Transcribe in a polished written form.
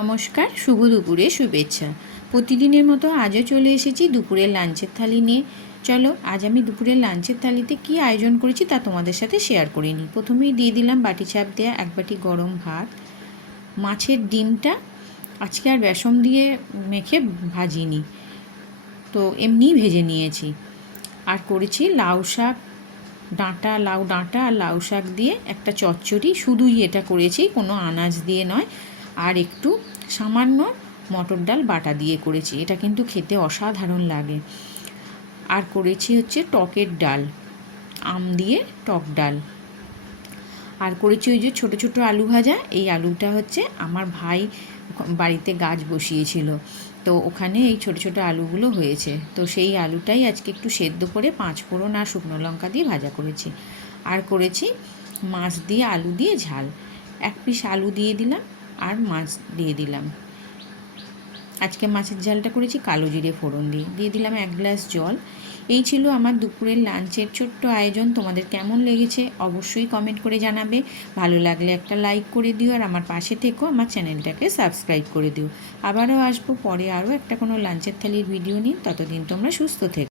নমস্কার, শুভ দুপুরে শুভেচ্ছা। প্রতিদিনের মতো আজও চলে এসেছি দুপুরের লাঞ্চের থালি নিয়ে। চলো আজ আমি দুপুরের লাঞ্চের থালিতে কি আয়োজন করেছি তা তোমাদের সাথে শেয়ার করে নিই। প্রথমেই দিয়ে দিলাম বাটি চাপ দেওয়া এক বাটি গরম ভাত। মাছের ডিমটা আজকে আর বেসন দিয়ে মেখে ভাজিনি, তো এমনিই ভেজে নিয়েছি। আর করেছি লাউ শাক ডাঁটা, লাউ ডাঁটা আর লাউ শাক দিয়ে একটা চচ্চড়ি, শুধুই এটা করেছি, কোনো আনাজ দিয়ে নয়। আর একটু সামান্য মটর ডাল বাটা দিয়ে করেছি, এটা কিন্তু খেতে অসাধারণ লাগে। আর করেছি হচ্ছে টকের ডাল, আম দিয়ে টক ডাল। আর করেছি ওই যে ছোটো ছোটো আলু ভাজা। এই আলুটা হচ্ছে আমার ভাই বাড়িতে গাছ বসিয়েছিল, তো ওখানে এই ছোটো ছোটো আলুগুলো হয়েছে, তো সেই আলুটাই আজকে একটু সেদ্ধ করে 5 ফোড়ন আর শুকনো লঙ্কা দিয়ে ভাজা করেছি। আর করেছি মাছ দিয়ে আলু দিয়ে ঝাল, 1 পিস আলু দিয়ে দিলাম আর মাছ দিয়ে দিলাম। আজকে মাছের ঝালটা করেছি কালো জিরে ফোড়ন দিয়ে। দিয়ে দিলাম 1 গ্লাস জল। এই ছিল আমার দুপুরের লাঞ্চের ছোট্ট আয়োজন। তোমাদের কেমন লেগেছে অবশ্যই কমেন্ট করে জানাবে। ভালো লাগলে একটা লাইক করে দিও, আর আমার পাশে থেকেও আমার চ্যানেলটাকে সাবস্ক্রাইব করে দিও। আবারও আসবো পরে আরও একটা কোনো লাঞ্চের থালির ভিডিও নিয়ে। ততদিন তোমরা সুস্থ থেকো।